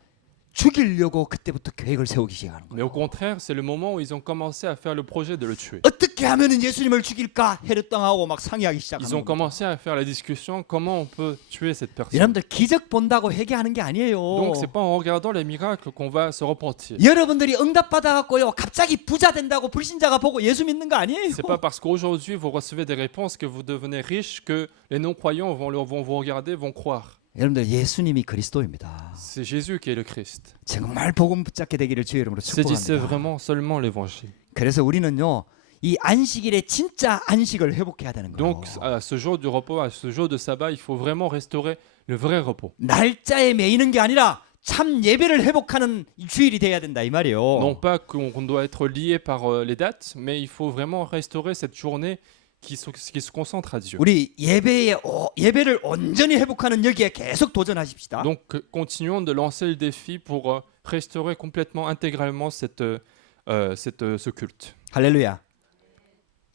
죽이려고 그때부터 계획을 세우기 시작하는 Mais 거예요. au contraire, c'est le moment où ils ont commencé à faire le projet de le tuer. 어떻게 하면은 예수님을 죽일까 헤롯 당하고 막 상의하기 시작하는 Ils ont 거예요. commencé à faire la discussion comment on peut tuer cette personne. 여러분들 기적 본다고 회개하는 게 아니에요. Donc c'est pas en regardant les miracles qu'on va se repentir. 여러분들이 응답 받아갖고요 갑자기 부자 된다고 불신자가 보고 예수 믿는 거 아니에요. C'est pas parce qu'aujourd'hui vous recevez des réponses que vous devenez riche que les non-croyants vont vous regarder, vont croire. 여러분들 예수님이 그리스도입니다. C'est Jésus qui est le Christ. 정말 복음 붙잡게 되기를 주의 이름으로 Saisissez 축복합니다. vraiment seulement l'évangile. 그래서 우리는요 이 안식일에 진짜 안식을 회복해야 되는 거예요. Donc à ce jour du repos, à ce jour de sabbat, il faut vraiment restaurer le vrai repos. 날짜에 매이는 게 아니라 참 예배를 회복하는 주일이 돼야 된다 이 말이에요. Non pas qu'on doit être lié par les dates, mais il faut vraiment restaurer cette journée qui se concentre à Dieu. 우리 예배를 온전히 회복하는 여기에 계속 도전하십시다. Donc continuons de lancer le défi pour restaurer complètement, intégralement ce culte. 할렐루야.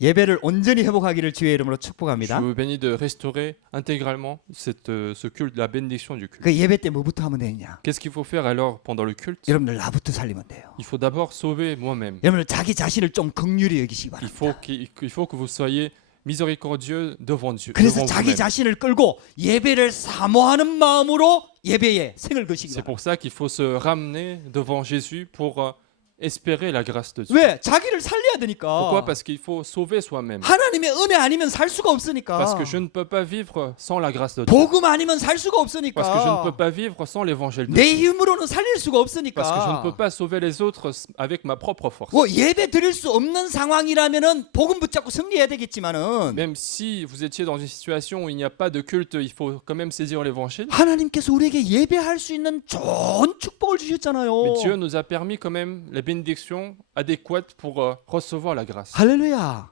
예배를 온전히 회복하기를 주의 이름으로 축복합니다. Je vous bénis de restaurer intégralement ce culte, la bénédiction du culte. 그 예배 때 뭐부터 하면 되느냐? Qu'est-ce qu'il faut faire alors pendant le culte? 여러분들 나부터 살리면 돼요. Il faut d'abord sauver moi-même. 여러분들 자기 자신을 좀 긍휼히 여기시기 Il 바랍니다. faut que vous soyez miséricordieux devant Dieu. 그래서 devant 자기 vous-même. 자신을 끌고 예배를 사모하는 마음으로 예배에 생을 거시기 C'est 바랍니다. pour ça qu'il faut se ramener devant Jésus pour espérer la grâce de Dieu. 왜? 자기를 살려야 되니까. Pourquoi? Parce qu'il faut sauver soi-même. 하나님의 은혜 아니면 살 수가 없으니까. Parce que je ne peux pas vivre sans la grâce de Dieu. 복음 아니면 살 수가 없으니까. Parce que je ne peux pas vivre sans l'évangile de 내 Dieu. 힘으로는 살릴 수가 없으니까. Parce que je ne peux pas sauver les autres avec ma propre force. 뭐 예배 드릴 수 없는 상황이라면은 복음 붙잡고 승리해야 되겠지만은 Même si vous étiez dans une situation où il n'y a pas de culte, il faut quand même saisir l'évangile. 하나님께서 우리에게 예배할 수 있는 좋은 축복을 주셨잖아요. Mais Dieu nous a permis quand même la bénédiction adéquate pour recevoir la grâce. 할렐루야.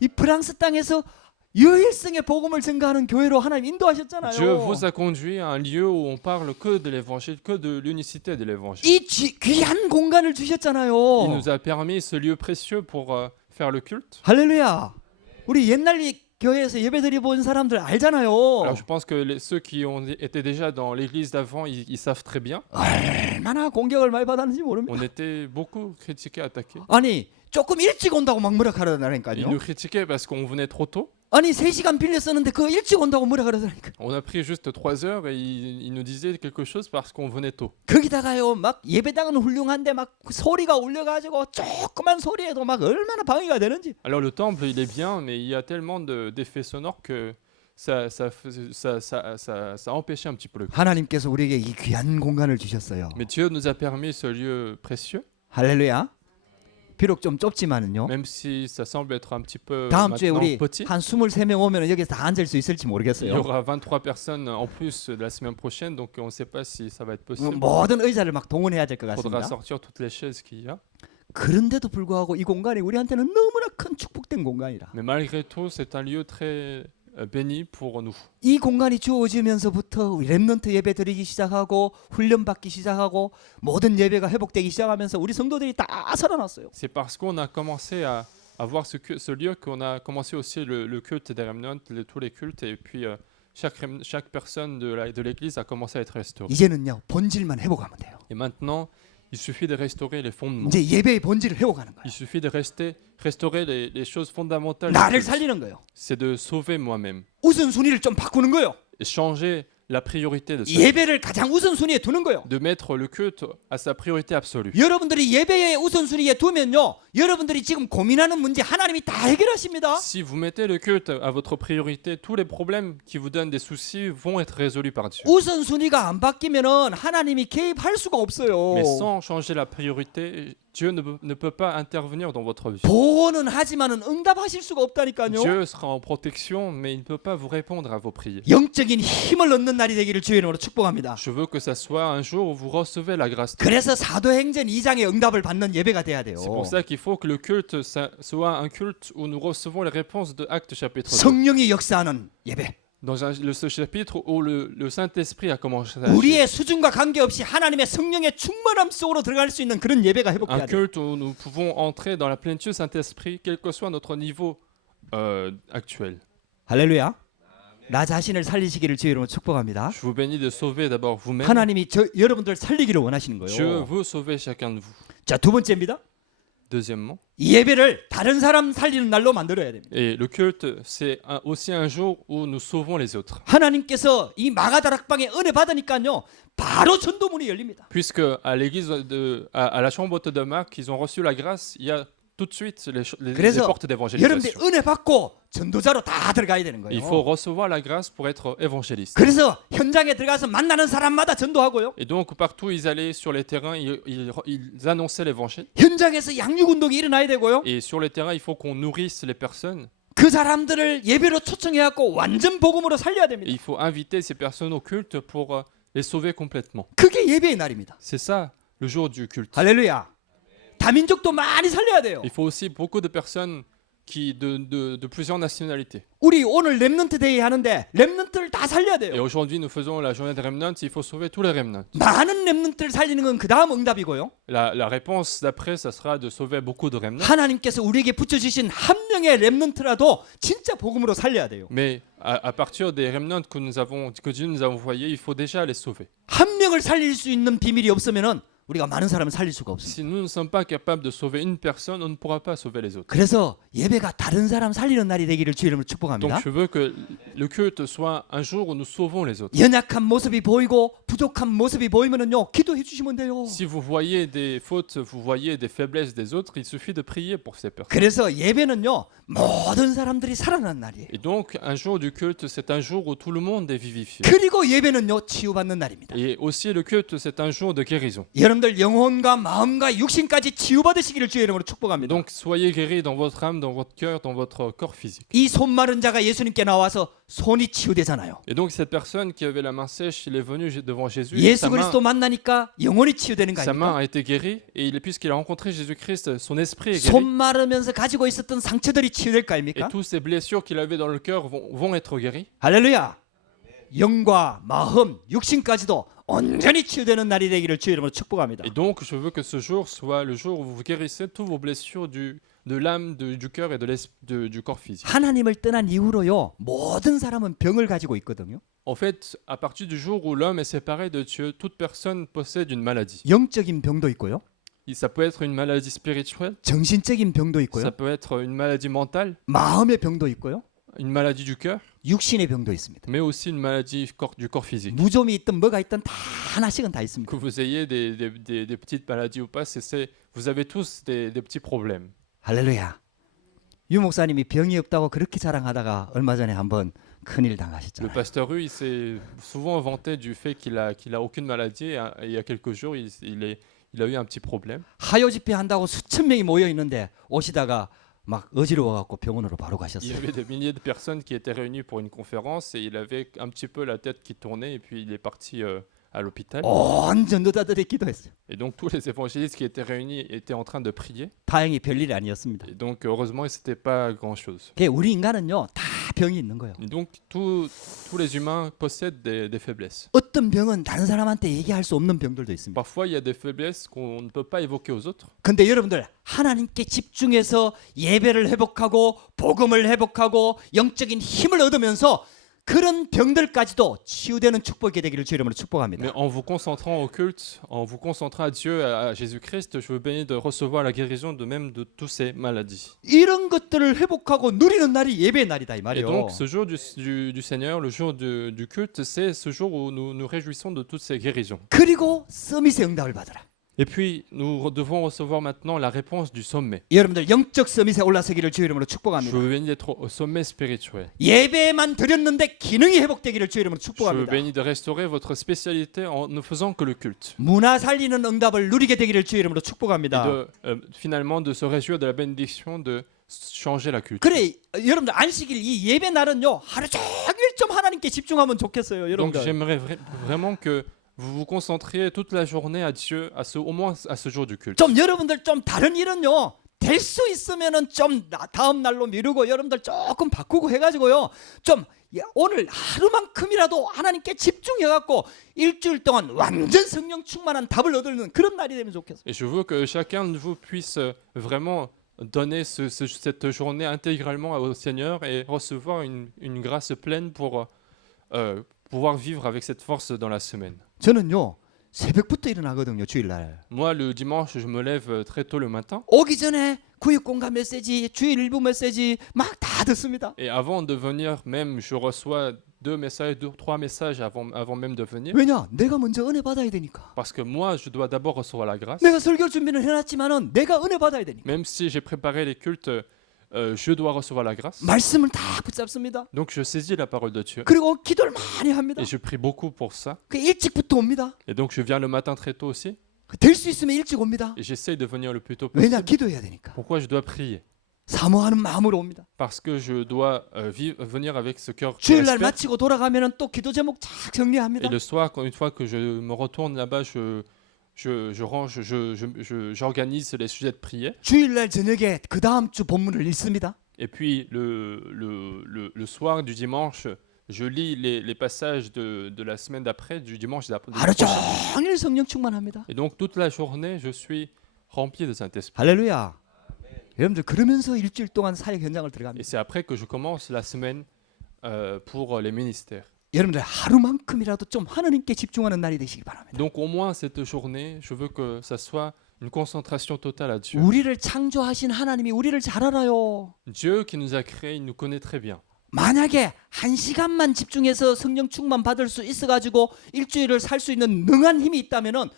이 프랑스 땅에서 유일성의 복음을 증가하는 교회로 하나님 인도하셨잖아요. Dieu vous a conduit à un lieu où on parle que de l'évangile, que de l'unicité de l'évangile. 이 귀한 공간을 Il 주셨잖아요. nous a permis ce lieu précieux pour faire le culte. 할렐루야. 우리 옛날 교회에서 예배드려 본 사람들 알잖아요. Alors je pense que ceux qui ont été déjà dans l'église d'avant, ils savent très bien. 얼마나 공격을 많이 받았는지 모릅니다. On était beaucoup critiqués, attaqués. 아니 조금 일찍 온다고 막 뭐라 Ils 그러더라니까요. nous critiquaient parce qu'on venait trop tôt. 아니 3시간 빌렸었는데 그거 일찍 온다고 뭐라 그러더라니까. On a pris juste 3 heures et ils nous disaient quelque chose parce qu'on venait tôt. 거기다가요 막 예배당은 훌륭한데 막 소리가 울려가지고 조그만 소리에도 막 얼마나 방해가 되는지. Alors le temple, il est bien, mais il y a tellement d'effets sonores que ça empêchait un petit peu le culte. 하나님께서 우리에게 이 귀한 공간을 주셨어요. Mais Dieu nous a permis ce lieu précieux, 할렐루야. 비록 좀 좁지만은요. même si ça semble être un petit peu 다음 주에 maintenant 우리 petit. 한 23명 오면 여기서 다 앉을 수 있을지 Il y 모르겠어요. aura 23 personnes en plus de la semaine prochaine, donc on ne sait pas si ça va être possible. 모든 의자를 막 동원해야 될 것 Il faudra 같습니다. sortir toutes les chaises qu'il y a. 그런데도 불구하고 이 공간이 우리한테는 너무나 큰 축복된 공간이라. Mais malgré tout, c'est un lieu très béni pour nous. 이 공간이 주어지면서부터 우리 렘넌트 예배 드리기 시작하고 훈련 받기 시작하고 모든 예배가 회복되기 시작하면서 우리 성도들이 다 살아났어요. C'est parce qu'on a commencé à avoir ce lieu qu'on a commencé aussi le culte des remnants, tous les cultes, et puis chaque personne de l'église a commencé à être restaurée. 이제는요 본질만 회복하면 돼요. Et maintenant, il suffit de restaurer les fondements. 이제 예배의 본질을 회복하는 Il 거예요. suffit de restaurer les choses fondamentales. du 나를 culte. 살리는 거예요. C'est de sauver moi-même. 우선순위를 좀 바꾸는 거예요. Et changer la priorité de ça. 예배를 가장 우선순위에 두는 거예요. De mettre le culte à sa priorité absolue. 여러분들이 예배의 우선순위에 두면요 여러분들이 지금 고민하는 문제 하나님이 다 해결하십니다. Si vous mettez le culte à votre priorité, tous les problèmes qui vous donnent des soucis vont être résolus par Dieu. 우선순위가 안 바뀌면은 하나님이 개입할 수가 없어요. Mais sans changer la priorité, Dieu ne peut pas intervenir dans votre vie. 보호는 하지만은 응답하실 수가 없다니까요. Dieu sera en protection, mais il ne peut pas vous répondre à vos prières. 영적인 힘을 얻는 날이 되기를 주의 이름으로 축복합니다. Je veux que ça soit un jour où vous recevez la grâce. 그래서 사도행전 2장의 응답을 받는 예배가 돼야 돼요. C'est pour ça qu'il faut que le culte soit un culte où nous recevons les réponses de Actes chapitre 2. 성령이 역사하는 예배. Dans ce chapitre où le Saint-Esprit a commencé à agir. 우리의 수준과 관계없이 하나님의 성령의 충만함 속으로 들어갈 수 있는 그런 예배가 회복돼야 Un 돼요. culte où nous pouvons entrer dans la plénitude du Saint-Esprit, quel que soit notre niveau actuel. 할렐루야. 나 자신을 살리시기를 주의 이름으로 축복합니다. Je vous bénis de sauver d'abord vous-même. 하나님이 여러분들 살리기를 원하시는 Dieu 거예요. veut sauver chacun de vous. 자, 두 번째입니다. Deuxièmement, 이 예배를 다른 사람 살리는 날로 만들어야 됩니다. et le culte, c'est aussi un jour où nous sauvons les autres. 하나님께서 이 마가다락방에 은혜 받으니까요. 바로 전도문이 열립니다. Puisque à l'église à la chambre haute de Marc, ils ont reçu la grâce, il y a tout de suite les 그래서 portes 여러분들이 d'évangélisation. 은혜 받고 전도자로 다 들어가야 되는 Il faut 거예요. recevoir la grâce pour être évangéliste. 그래서 현장에 들어가서 만나는 사람마다 전도하고요. Et donc partout où ils allaient sur les terrains, ils annonçaient l'évangile. 현장에서 양육 운동이 일어나야 되고요. Et sur les terrains, il faut qu'on nourrisse les personnes. 그 사람들을 예배로 초청해갖고 완전 복음으로 살려야 Et 됩니다. il faut inviter ces personnes au culte pour les sauver complètement. 그게 예배의 날입니다. C'est ça le jour du culte. 할렐루야. 다민족도 많이 살려야 돼요. Il faut aussi beaucoup de personnes de plusieurs nationalités. 우리 오늘 렘넌트 데이 하는데 렘넌트를 다 살려야 Et 돼요. aujourd'hui, nous faisons la journée des remnants. Il faut sauver tous les remnants. 많은 렘넌트를 살리는 건 그 다음 응답이고요. La réponse d'après, ça sera de sauver beaucoup de remnants. 하나님께서 우리에게 붙여주신 한 명의 렘넌트라도 진짜 복음으로 살려야 돼요. Mais à partir des remnants que Dieu nous a envoyés, il faut déjà les sauver. 한 명을 살릴 수 있는 비밀이 없으면은 우리가 많은 사람을 살릴 수가 없습니다. Si nous ne sommes pas capables de sauver une personne, on ne pourra pas sauver les autres. 그래서 예배가 다른 사람 살리는 날이 되기를 주의 이름으로 축복합니다. Donc je veux que le culte soit un jour où nous sauvons les autres. 연약한 모습이 보이고 부족한 모습이 보이면은요 기도해 주시면 돼요. Si vous voyez des fautes, vous voyez des faiblesses des autres, il suffit de prier pour ces personnes. 그래서 예배는요 모든 사람들이 살아나는 날이에요. Et donc un jour du culte, c'est un jour où tout le monde est vivifié. 그리고 예배는요 치유받는 날입니다. Et aussi le culte, c'est un jour de guérison. 여러분들 영혼과 마음과 육신까지 치유받으시기를 주의 이름으로 축복합니다. Donc soyez guéris dans votre âme, dans votre cœur, dans votre corps physique. 이 손 마른 자가 예수님께 나와서 손이 치유되잖아요. Et donc cette personne qui avait la main sèche, il est venu devant Jésus. 예수 그리스도 만나니까 영혼이 치유되는 거 Sa main 아닙니까? a été guérie et puisqu'il a rencontré Jésus-Christ, son esprit est 손 guéri. 마르면서 가지고 있었던 상처들이 치유될 거 Et 아닙니까? toutes ces blessures qu'il avait dans le cœur vont être guéries. 할렐루야. 영과 마음, 육신까지도 온전히 치유되는 날이 되기를 주의 이름으로 축복합니다. Et donc, je veux que ce jour soit le jour où vous guérissez toutes vos blessures de l'âme, du cœur et du corps physique. 하나님을 떠난 이후로요. 모든 사람은 병을 가지고 있거든요. En fait, à partir du jour où l'homme est séparé de Dieu, toute personne possède une maladie. 영적인 병도 있고요. Ça peut être une maladie spirituelle, 정신적인 병도 ça 있고요. peut être une maladie mentale, 마음의 병도 있고요. une maladie du cœur, 육신의 병도 있습니다. mais aussi une maladie du corps physique. 무좀이 있든 뭐가 있든 다 하나씩은 다 있습니다. Que vous ayez des petites maladies ou pas, vous avez tous des petits problèmes. 할렐루야. 유 목사님이 병이 없다고 그렇게 자랑하다가 얼마 전에 한번 큰일 Le 당하셨잖아요. pasteur Hu, il s'est souvent vanté du fait qu'il a aucune maladie. Et il y a quelques jours, il a eu un petit problème. 하요 집회 한다고 수천 명이 모여 있는데 오시다가 막 어지러워 갖고 병원으로 바로 Il y 가셨어요. avait des milliers de personnes qui étaient réunies pour une conférence et il avait un petit peu la tête qui tournait et puis il est parti à l'hôpital. 온 전도자들이 기도했어요. Et donc tous les évangélistes qui étaient réunis étaient en train de prier. 다행히 별일이 아니었습니다. Et donc heureusement, c'était pas grand-chose. 우리 인간은요 다 병이 있는 거예요. Et donc tous les humains possèdent des faiblesses. 어떤 병은 다른 사람한테 얘기할 수 없는 병들도 있습니다. Parfois, il y a des faiblesses qu'on ne peut pas évoquer aux autres. 근데 여러분들 하나님께 집중해서 예배를 회복하고 복음을 회복하고 영적인 힘을 얻으면서 그런 병들까지도 치유되는 축복이 되기를 주 이름으로 Mais 축복합니다. en vous concentrant au culte, en vous concentrant à Dieu, à Jésus-Christ, je vous bénis de recevoir la guérison de même de toutes ces maladies. 이런 것들을 회복하고 누리는 날이 예배의 날이다 이 Et 말이에요. donc, ce jour du Seigneur, le jour du culte, c'est ce jour où nous nous réjouissons de toutes ces guérisons. 그리고 서밋의 응답을 받으라. Et puis, nous devons recevoir maintenant la réponse du sommet. 여러분들 영적 서밋에 올라서기를 주 이름으로 Je 축복합니다. vous bénis d'être au sommet spirituel. 예배만 드렸는데 기능이 회복되기를 주 이름으로 Je vous 축복합니다. bénis de restaurer votre spécialité en ne faisant que le culte. 문화 살리는 응답을 누리게 되기를 주 이름으로 Et 축복합니다. finalement de se réjouir de la bénédiction de changer la culture. 그래 여러분들 안식일 이 예배 날은요 하루 종일 좀 하나님께 집중하면 좋겠어요 Donc 여러분들. j'aimerais vraiment que vous vous concentriez toute la journée à Dieu, au moins à ce jour du culte. 좀 여러분들 좀 다른 일은요 될 수 있으면은 좀 다음 날로 미루고 여러분들 조금 바꾸고 해가지고요 좀 오늘 하루만큼이라도 하나님께 집중해갖고 일주일 동안 완전 성령 충만한 답을 얻는 그런 날이 되면 좋겠어요. Et je veux que chacun de vous puisse vraiment donner cette journée intégralement au Seigneur et recevoir une grâce pleine pour pouvoir vivre avec cette force dans la semaine. 저는요 새벽부터 일어나거든요 주일날. Moi, le dimanche, je me lève très tôt le matin. 오기 전에 구역공감 메시지, 주일 일부 메시지 막 다 듣습니다. Et avant de venir, même, je reçois 3 messages avant même de venir. 왜냐? 내가 먼저 은혜 받아야 되니까. Parce que moi, je dois d'abord recevoir la grâce. 내가 설교 준비는 해놨지만은 내가 은혜 받아야 되니까. Même si j'ai préparé les cultes, je dois recevoir la grâce. 말씀을 다 붙잡습니다. Donc je saisis la parole de Dieu. 그리고 기도를 많이 합니다. Et je prie beaucoup pour ça. 그 일찍부터 옵니다. Et donc je viens le matin très tôt aussi. 될 수 있으면 일찍 옵니다. Et j'essaye de venir le plus tôt 왜냐? possible. 기도해야 되니까. Pourquoi je dois prier? 사모하는 마음으로 옵니다. Parce que je dois venir avec ce cœur qui 주일날 respecte. 마치고 돌아가면은 또 기도 제목 쫙 정리합니다. Et le soir, une fois que je me retourne là-bas, j'organise les sujets de prière. 주일날 저녁에 그 다음 주 본문을 읽습니다. Et puis le soir du dimanche, je lis les passages de la semaine d'après, du dimanche d'après. 하루 종일 성령 충만합니다. Et donc toute la journée, je suis rempli de Saint-Esprit. 할렐루야. 여러분들 그러면서 일주일 동안 사역 현장을 Et 들어갑니다. c'est après que je commence la semaine pour les ministères. 여러분들 하루만큼이라도 좀 하나님께 집중하는 날이 되시기 바랍니다. Donc au moins cette journée, je veux que ça soit une concentration totale à Dieu. 우리를 창조하신 하나님이 우리를 잘 알아요. Dieu qui nous a créés, il nous connaît très bien. 만약에 한 시간만 집중해서 성령 충만 받을 수 있어가지고 일주일을 살 수 있는 능한 힘이 있다면은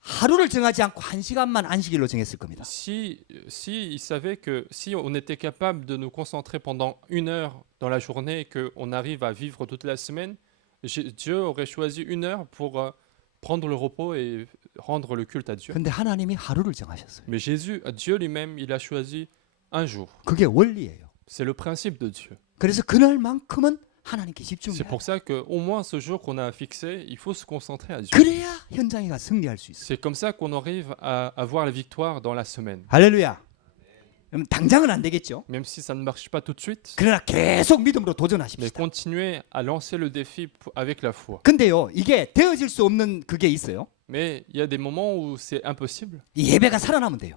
하루를 정하지 않고 한 시간만 안식일로 정했을 겁니다. Si il savait que si on était capable de nous concentrer pendant 1 heure dans la journée et qu'on arrive à vivre toute la semaine, Dieu aurait choisi 1 heure pour prendre le repos et rendre le culte à Dieu. 근데 하나님이 하루를 정하셨어요. Mais Dieu lui-même, il a choisi un jour. 그게 원리예요. C'est le principe de Dieu. 그래서 그날만큼은 하나님께 C'est 집중해야 pour ça qu'au moins ce jour qu'on a fixé, il faut se concentrer à Dieu. 그래야 현장에 가 승리할 수 있어요. C'est comme ça qu'on arrive à avoir la victoire dans la semaine. 할렐루야. 그럼 당장은 안 되겠죠. Même si ça ne marche pas tout de suite, 그러나 계속 믿음으로 mais 도전하십시다. continuez à lancer le défi avec la foi. 근데요, 이게 되어질 수 없는 그게 있어요. Mais il y a des moments où c'est impossible. 이 예배가 살아나면 돼요.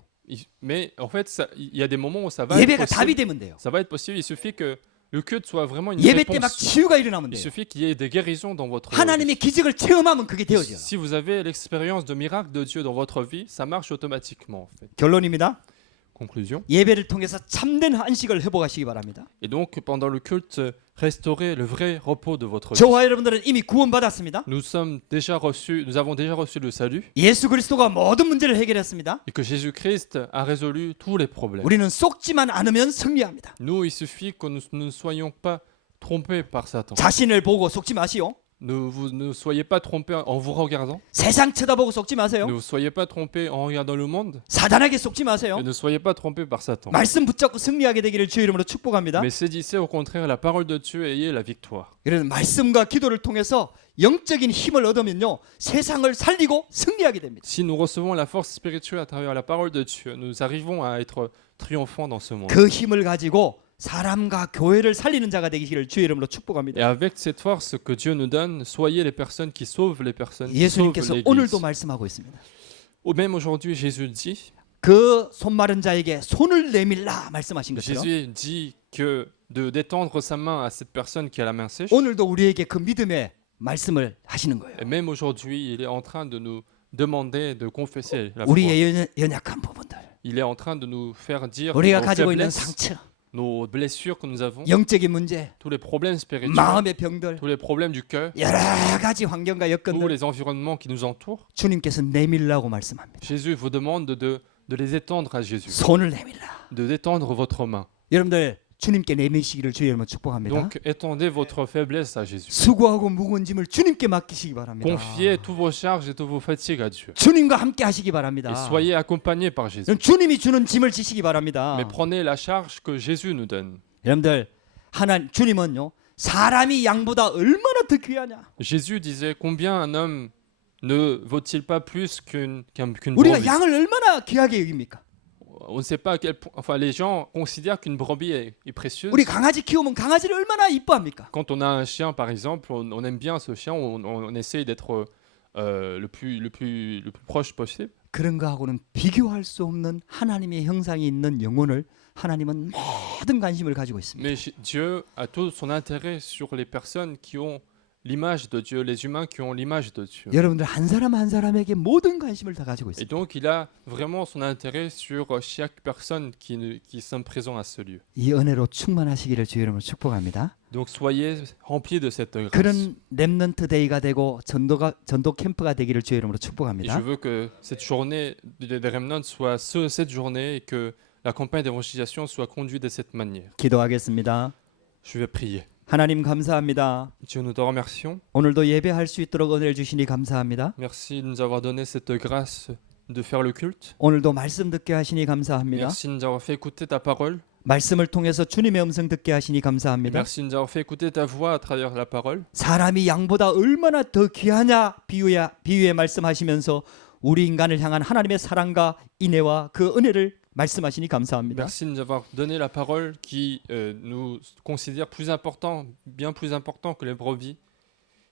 Mais en fait, il y a des moments où ça va être 예배가 답이 possible. 되면 돼요. Ça va être possible. Il suffit que le culte soit vraiment une 예배 때 막 réponse. 치유가 일어나면 Il 돼요. suffit qu'il y ait des guérisons dans votre vie. 하나님의 기적을 체험하면 그게 되어져요. Si vous avez l'expérience de miracle de Dieu dans votre vie, ça marche automatiquement en fait. 결론입니다. Conclusion. 예배를 통해서 참된 안식을 회복하시기 바랍니다. Et donc pendant le culte, restaurez le vrai repos de votre vie. 저와 여러분들은 이미 구원받았습니다. Nous avons déjà reçu le salut 예수 그리스도가 모든 문제를 해결했습니다. et que Jésus-Christ a résolu tous les problèmes. 우리는 속지만 않으면 승리합니다. Nous, il suffit que nous ne soyons pas trompés par Satan. 자신을 보고 속지 마시오. ne soyez pas trompés en vous regardant. 세상 쳐다보고 속지 마세요. Ne vous soyez pas trompés en regardant le monde. 사단에게 속지 마세요. Et ne soyez pas trompés par Satan. 말씀 붙잡고 승리하게 되기를 주의 이름으로 축복합니다. Mais saisissez au contraire la parole de Dieu et ayez la victoire. 이런 말씀과 기도를 통해서 영적인 힘을 얻으면요, 세상을 살리고 승리하게 됩니다. Si nous recevons la force spirituelle à travers la parole de Dieu, nous arrivons à être triomphants dans ce monde. 그 힘을 가지고 사람과 교회를 살리는 자가 되기를 주의 이름으로 Et 축복합니다. avec cette force que Dieu nous donne, soyez les personnes qui sauvent les personnes, qui sauvent 예수님께서 l'Église. 오늘도 말씀하고 있습니다. Même aujourd'hui, Jésus dit, 그 손 마른 자에게 손을 내밀라 말씀하신 것처럼 Jésus dit que de d'étendre sa main à cette personne qui a la main sèche. 오늘도 우리에게 그 믿음의 말씀을 하시는 거예요. Et même aujourd'hui, il est en train de nous demander de confesser la foi. 우리의 연약한 부분들, Il est en train de nous faire dire 우리가 nos 가지고 있는 faiblesses, 상처, nos blessures que nous avons, 영적인 문제, tous les problèmes spirituels, 마음의 병들, tous les problèmes du cœur, 여러 가지 환경과 tous 여건들 les environnements qui nous entourent. 주님께서 내밀라고 말씀합니다. Jésus vous demande de les étendre à Jésus, 손을 내밀라. de détendre votre main. 여러분들 주님께 내미시기를 주의 이름으로 축복합니다. Donc, étendez votre faiblesse à Jésus. 수고하고 무거운 짐을 주님께 맡기시기 바랍니다. Confiez tous vos charges et tous vos fatigues à Dieu. 주님과 함께 하시기 바랍니다. Et soyez accompagnés par Jésus. 주님이 주는 짐을 지시기 바랍니다. Mais prenez la charge que Jésus nous donne. 여러분들 주님은요, 사람이 양보다 얼마나 더 귀하냐. Jésus disait combien un homme ne vaut-il pas plus qu'une 우리가 brebis? 양을 얼마나 귀하게 여깁니까? On ne sait pas à quel point. Enfin, les gens considèrent qu'une brebis est précieuse. 우리 강아지 키우면 강아지를 얼마나 이뻐합니까? Quand on a un chien, par exemple, on aime bien ce chien, on essaye d'être le plus proche possible. 그런 거하고는 비교할 수 없는 하나님의 형상이 있는 영혼을 하나님은 모든 관심을 가지고 있습니다. Mais Dieu a tout son intérêt sur les personnes qui ont l'image de Dieu, les humains qui ont l'image de Dieu. 여러분들 한 사람 한 사람에게 모든 관심을 다 가지고 Et 있습니다. donc, il a vraiment son intérêt sur chaque personne qui sont présents à ce lieu. 이 은혜로 충만하시기를 주의 이름으로 축복합니다. Donc, soyez remplis de cette grâce. 그런 렘넌트 데이가 되고 전도 캠프가 되기를 주의 이름으로 Et je 축복합니다. veux que cette journée des remnants soit cette journée et que la campagne d'évangélisation soit conduite de cette manière. 기도하겠습니다. Je vais prier. 하나님 감사합니다. Dieu, nous te remercions. 오늘도 예배할 수 있도록 은혜를 주시니 감사합니다. Merci de nous avoir donné cette grâce de faire le culte. 오늘도 말씀 듣게 하시니 감사합니다. Merci de nous avoir fait écouter ta parole. 말씀을 통해서 주님의 음성 듣게 하시니 감사합니다. Merci de nous avoir fait écouter ta voix à travers la parole. 사람이 양보다 얼마나 더 귀하냐 비유에 말씀하시면서 우리 인간을 향한 하나님의 사랑과 인애와 그 은혜를 말씀하시니 감사합니다. Merci de nous avoir donné la parole qui nous considère bien plus important que les brebis,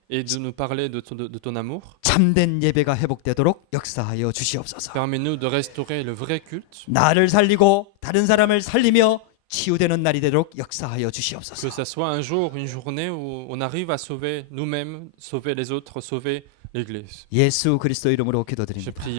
et de nous parler de ton amour. 참된 예배가 회복되도록 역사하여 주시옵소서. Permets-nous de restaurer le vrai culte, 나를 살리고 다른 사람을 살리며 치유되는 날이 되도록 역사하여 주시옵소서. que ça soit un jour, une journée où on arrive à sauver nous-mêmes, sauver les autres, sauver l'Église. 예수 그리스도 이름으로 Je 기도드립니다. prie